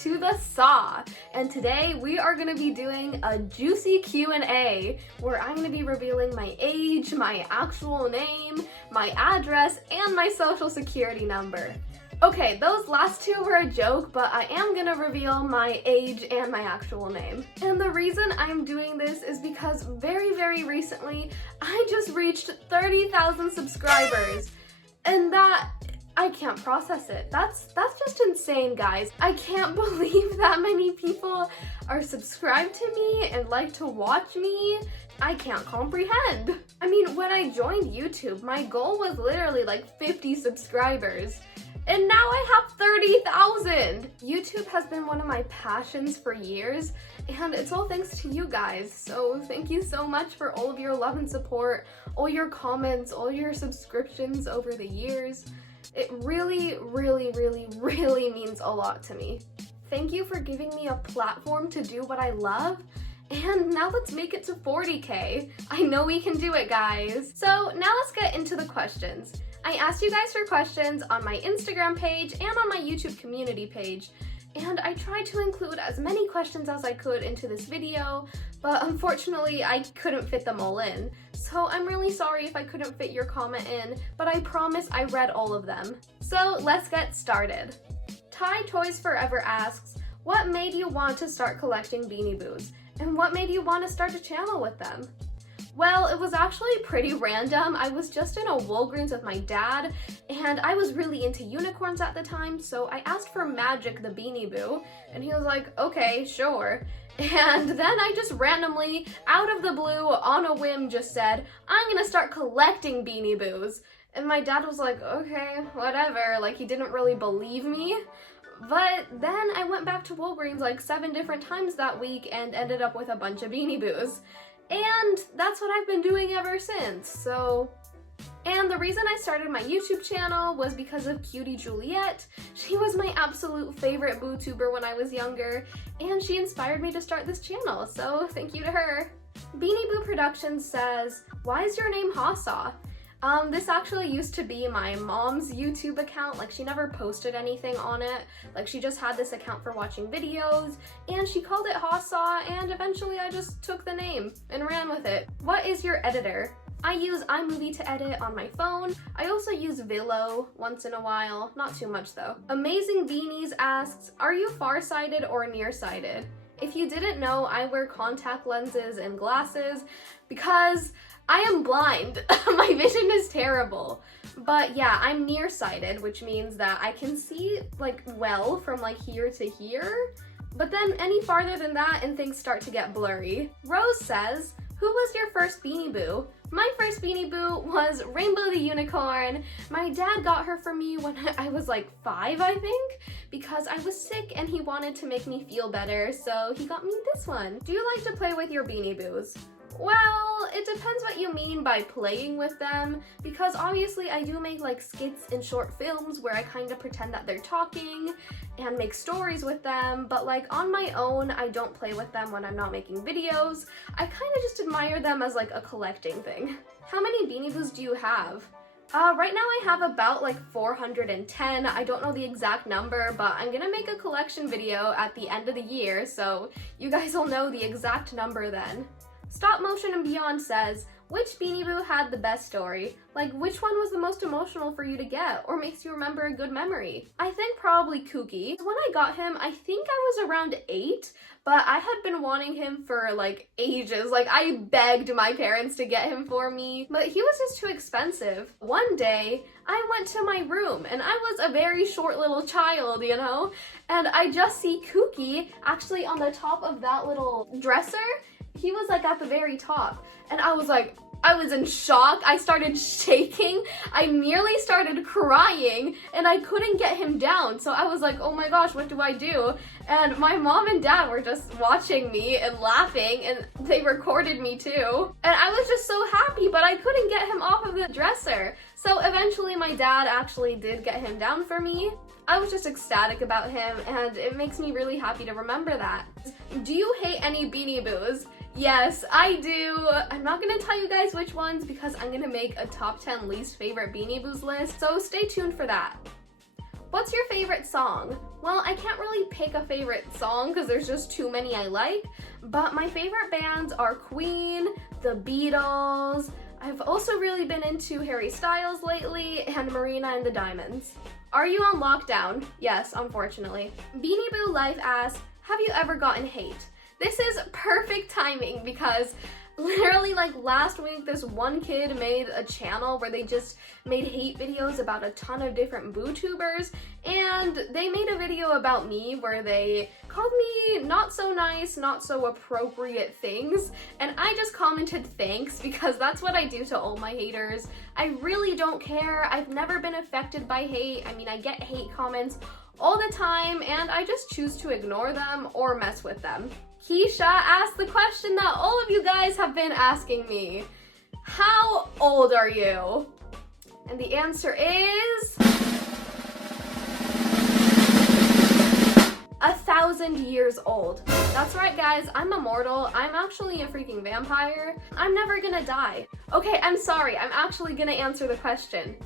to the Saw, and today we are going to be doing a juicy Q&A where I'm going to be revealing my age, my actual name, my address, and my social security number. Okay, those last two were a joke, but I am gonna reveal my age and my actual name. And the reason I'm doing this is because very recently, I just reached 30,000 subscribers. And that, I can't process it. That's just insane, guys. I can't believe that many people are subscribed to me and like to watch me. I can't comprehend. I mean, when I joined YouTube, my goal was literally like 50 subscribers. And now I have 30,000! YouTube has been one of my passions for years, and it's all thanks to you guys. So thank you so much for all of your love and support, all your comments, all your subscriptions over the years. It really means a lot to me. Thank you for giving me a platform to do what I love. And now let's make it to 40K. I know we can do it, guys. So now let's get into the questions. I asked you guys for questions on my Instagram page and on my YouTube community page, and I tried to include as many questions as I could into this video, but unfortunately I couldn't fit them all in. So I'm really sorry if I couldn't fit your comment in, but I promise I read all of them. So let's get started. Ty Toys Forever asks, what made you want to start collecting Beanie Boos? And what made you want to start a channel with them? Well, it was actually pretty random. I was just in a Walgreens with my dad, and I was really into unicorns at the time, so I asked for Magic the Beanie Boo, and he was like, okay, sure. And then I just randomly, out of the blue, on a whim, just said, I'm gonna start collecting Beanie Boos. And my dad was like, okay, whatever, like he didn't really believe me. But then I went back to Walgreens like 7 different times that week and ended up with a bunch of Beanie Boos. And that's what I've been doing ever since, And the reason I started my YouTube channel was because of Cutie Juliet. She was my absolute favorite bootuber when I was younger, and she inspired me to start this channel, so thank you to her. Beanie Boo Productions says, why is your name Hasa? This actually used to be my mom's YouTube account. Like, she never posted anything on it. Like, she just had this account for watching videos, and she called it Hasa, and eventually I just took the name and ran with it. What is your editor? I use iMovie to edit on my phone. I also use Vilo once in a while, not too much though. Amazing Beanies asks, are you farsighted or nearsighted? If you didn't know, I wear contact lenses and glasses because I am blind. My vision is terrible. But yeah, I'm nearsighted, which means that I can see like well from like here to here, but then any farther than that and things start to get blurry. Rose says, who was your first Beanie Boo? My first Beanie Boo was Rainbow the Unicorn. My dad got her for me when I was like 5, I think, because I was sick and he wanted to make me feel better, so he got me this one. Do you like to play with your Beanie Boos? Well, it depends what you mean by playing with them, because obviously I do make like skits and short films where I kind of pretend that they're talking and make stories with them, but like on my own, I don't play with them when I'm not making videos. I kind of just admire them as like a collecting thing. How many Beanie Boos do you have? Right now I have about like 410. I don't know the exact number, but I'm gonna make a collection video at the end of the year, so you guys will know the exact number then. Stop Motion and Beyond says, which Beanie Boo had the best story? Like, which one was the most emotional for you to get, or makes you remember a good memory? I think probably Kooky. When I got him, I think I was around 8, but I had been wanting him for like ages. Like, I begged my parents to get him for me, but he was just too expensive. One day, I went to my room, and I was a very short little child, you know? And I just see Kooky actually on the top of that little dresser. He was like at the very top, and I was in shock. I started shaking. I nearly started crying, and I couldn't get him down. So I was like, oh my gosh, what do I do? And my mom and dad were just watching me and laughing, and they recorded me too. And I was just so happy, but I couldn't get him off of the dresser. So eventually my dad actually did get him down for me. I was just ecstatic about him, and it makes me really happy to remember that. Do you hate any Beanie Boos? Yes, I do. I'm not gonna tell you guys which ones because I'm gonna make a top 10 least favorite Beanie Boos list, so stay tuned for that. What's your favorite song? Well, I can't really pick a favorite song because there's just too many I like, but my favorite bands are Queen, The Beatles. I've also really been into Harry Styles lately, and Marina and the Diamonds. Are you on lockdown? Yes, unfortunately. Beanie Boo Life asks, have you ever gotten hate? This is perfect timing because literally like last week this one kid made a channel where they just made hate videos about a ton of different bootubers, and they made a video about me where they called me not so nice, not so appropriate things, and I just commented thanks because that's what I do to all my haters. I really don't care. I've never been affected by hate. I mean, I get hate comments all the time and I just choose to ignore them or mess with them. Keisha asked the question that all of you guys have been asking me. How old are you? And the answer is 1,000 years old. That's right, guys, I'm immortal. I'm actually a freaking vampire. I'm never gonna die. Okay, I'm sorry, I'm actually gonna answer the question.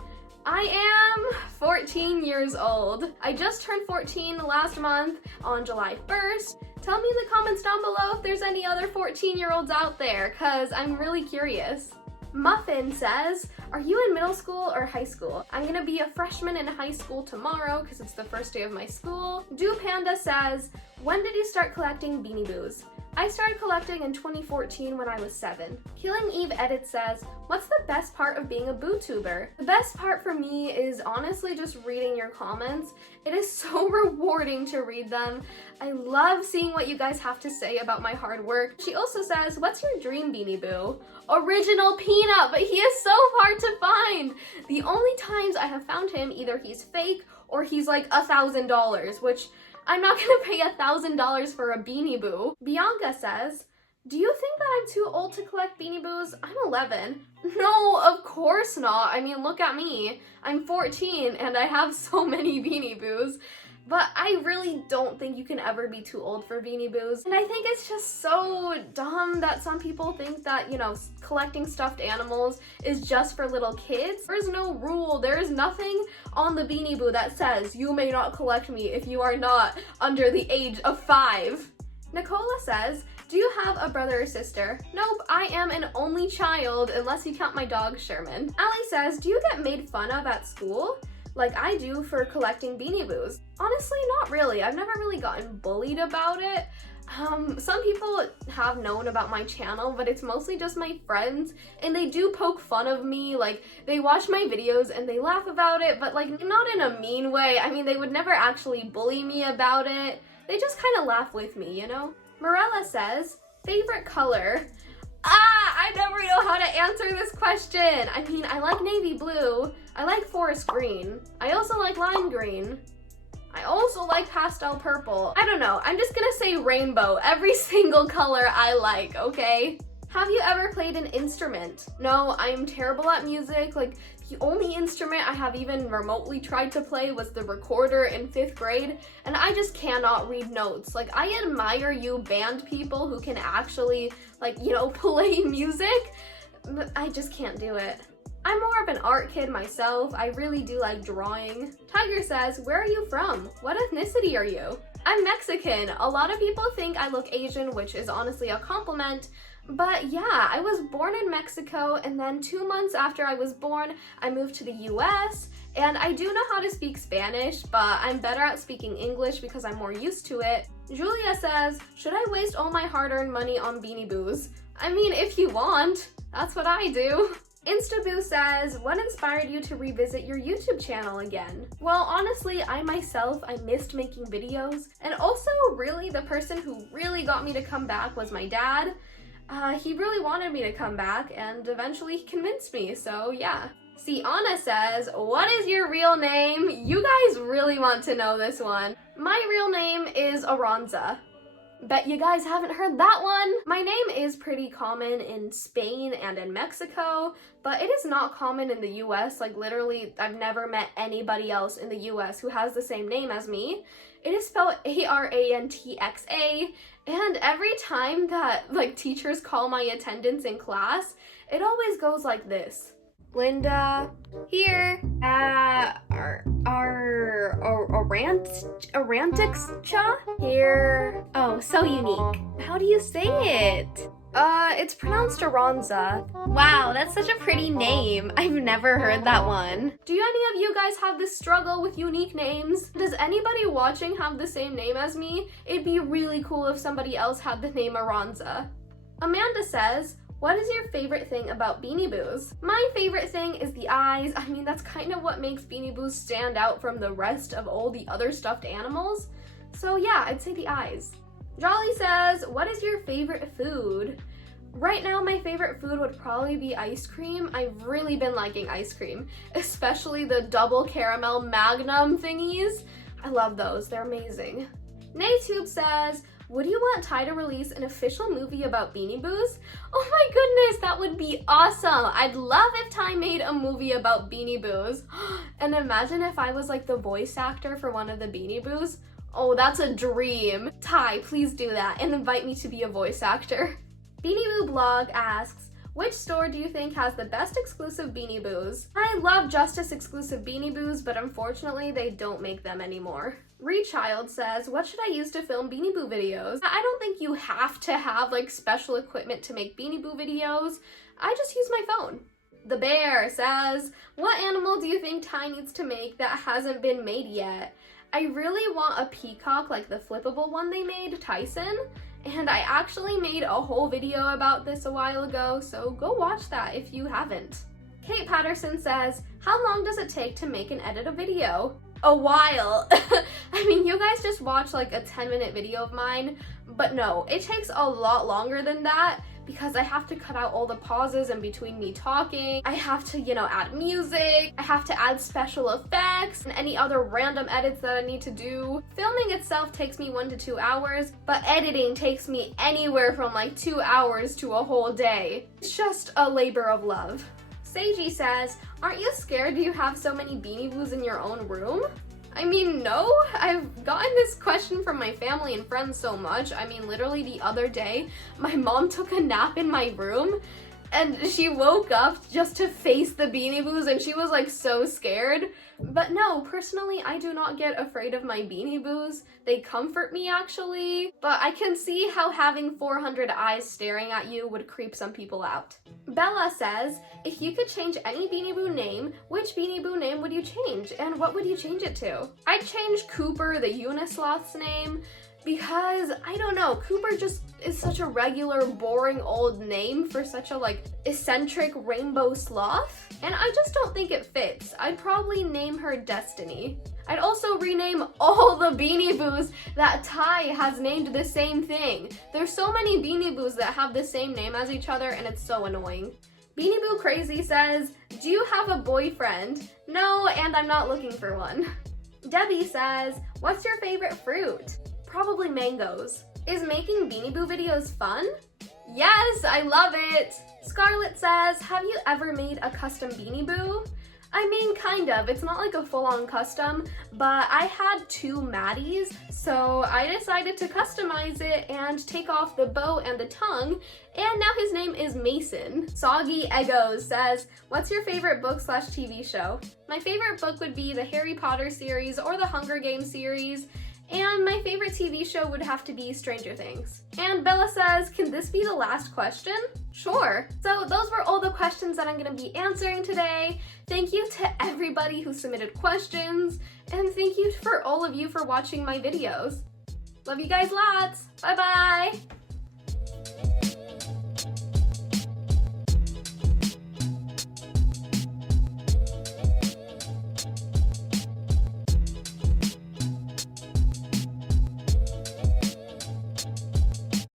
I am 14 years old. I just turned 14 last month on July 1st. Tell me in the comments down below if there's any other 14-year-olds out there, because I'm really curious. Muffin says, are you in middle school or high school? I'm gonna be a freshman in high school tomorrow because it's the first day of my school. Do Panda says, when did you start collecting Beanie Boos? I started collecting in 2014 when I was 7. Killing Eve Edit says, what's the best part of being a boottuber? The best part for me is honestly just reading your comments. It is so rewarding to read them. I love seeing what you guys have to say about my hard work. She also says, what's your dream Beanie Boo? Original Peanut, but he is so hard to find. The only times I have found him, either he's fake or he's like $1,000, which I'm not gonna pay $1,000 for a Beanie Boo. Bianca says, do you think that I'm too old to collect Beanie Boos? I'm 11. No, of course not. I mean, look at me. I'm 14 and I have so many Beanie Boos. But I really don't think you can ever be too old for Beanie Boos. And I think it's just so dumb that some people think that, you know, collecting stuffed animals is just for little kids. There's no rule. There is nothing on the Beanie Boo that says you may not collect me if you are not under the age of 5. Nicola says, do you have a brother or sister? Nope, I am an only child unless you count my dog Sherman. Allie says, do you get made fun of at school? Like I do for collecting Beanie Boos. Honestly, not really. I've never really gotten bullied about it. Some people have known about my channel, but it's mostly just my friends, and they do poke fun of me. Like, they watch my videos and they laugh about it, but like not in a mean way. I mean, they would never actually bully me about it. They just kind of laugh with me, you know? Morella says, favorite color? I never know how to answer this question. I mean, I like navy blue. I like forest green. I also like lime green. I also like pastel purple. I don't know. I'm just gonna say rainbow. Every single color I like, okay? Have you ever played an instrument? No, I'm terrible at music. Like, the only instrument I have even remotely tried to play was the recorder in 5th grade, and I just cannot read notes. Like, I admire you band people who can actually, like, you know, play music, but I just can't do it. I'm more of an art kid myself. I really do like drawing. Tiger says, where are you from? What ethnicity are you? I'm Mexican. A lot of people think I look Asian, which is honestly a compliment. But yeah, I was born in Mexico, and then 2 months after I was born, I moved to the US, and I do know how to speak Spanish, but I'm better at speaking English because I'm more used to it. Julia says, should I waste all my hard-earned money on Beanie Boos? I mean, if you want, that's what I do. Instaboo says, what inspired you to revisit your YouTube channel again? Well, honestly, I missed making videos, and also really the person who really got me to come back was my dad. He really wanted me to come back, and eventually he convinced me, so yeah. See, Anna says, what is your real name? You guys really want to know this one. My real name is Aranza. Bet you guys haven't heard that one. My name is pretty common in Spain and in Mexico, but it is not common in the US. Like, literally, I've never met anybody else in the US who has the same name as me. It is spelled Arantxa, and every time that, like, teachers call my attendance in class, it always goes like this. Linda, here. Arantixa? Here. Oh, so unique. How do you say it? It's pronounced Aranza. Wow, that's such a pretty name. I've never heard that one. Do any of you guys have this struggle with unique names? Does anybody watching have the same name as me? It'd be really cool if somebody else had the name Aranza. Amanda says, what is your favorite thing about Beanie Boos? My favorite thing is the eyes. I mean, that's kind of what makes Beanie Boos stand out from the rest of all the other stuffed animals. So yeah, I'd say the eyes. Jolly says, what is your favorite food? Right now, my favorite food would probably be ice cream. I've really been liking ice cream, especially the double caramel magnum thingies. I love those, they're amazing. Naytube says, would you want Ty to release an official movie about Beanie Boos? Oh my goodness, that would be awesome. I'd love if Ty made a movie about Beanie Boos. And imagine if I was like the voice actor for one of the Beanie Boos. Oh, that's a dream. Ty, please do that and invite me to be a voice actor. Beanie Boo Blog asks, which store do you think has the best exclusive Beanie Boos? I love Justice exclusive Beanie Boos, but unfortunately they don't make them anymore. Rechild says, what should I use to film Beanie Boo videos? I don't think you have to have like special equipment to make Beanie Boo videos. I just use my phone. The Bear says, what animal do you think Ty needs to make that hasn't been made yet? I really want a peacock like the flippable one they made, Tyson. And I actually made a whole video about this a while ago, so go watch that if you haven't. Kate Patterson says, how long does it take to make and edit a video? A while. I mean, you guys just watch like a 10-minute video of mine, but no, it takes a lot longer than that because I have to cut out all the pauses in between me talking. I have to, add music. I have to add special effects and any other random edits that I need to do. Filming itself takes me 1 to 2 hours, but editing takes me anywhere from like 2 hours to a whole day. It's just a labor of love. Seiji says, aren't you scared you have so many Beanie Boos in your own room? I mean, no, I've gotten this question from my family and friends so much. I mean, literally the other day, my mom took a nap in my room and she woke up just to face the Beanie Boos and she was like so scared. But no, personally, I do not get afraid of my Beanie Boos. They comfort me actually, but I can see how having 400 eyes staring at you would creep some people out. Bella says, if you could change any Beanie Boo name, which Beanie Boo name would you change and what would you change it to? I'd change Cooper the Unisloth's name because, I don't know, Cooper just is such a regular, boring old name for such a like eccentric rainbow sloth. And I just don't think it fits. I'd probably name her Destiny. I'd also rename all the Beanie Boos that Ty has named the same thing. There's so many Beanie Boos that have the same name as each other and it's so annoying. Beanie Boo Crazy says, do you have a boyfriend? No, and I'm not looking for one. Debbie says, what's your favorite fruit? Probably mangoes. Is making Beanie Boo videos fun? Yes, I love it! Scarlett says, have you ever made a custom Beanie Boo? I mean, kind of. It's not like a full-on custom, but I had 2 Maddies, so I decided to customize it and take off the bow and the tongue, and now his name is Mason. Soggy Egos says, what's your favorite book/TV show? My favorite book would be the Harry Potter series or the Hunger Games series, and my favorite TV show would have to be Stranger Things. And Bella says, can this be the last question? Sure. So those were all the questions that I'm going to be answering today. Thank you to everybody who submitted questions, and thank you for all of you for watching my videos. Love you guys lots. Bye-bye.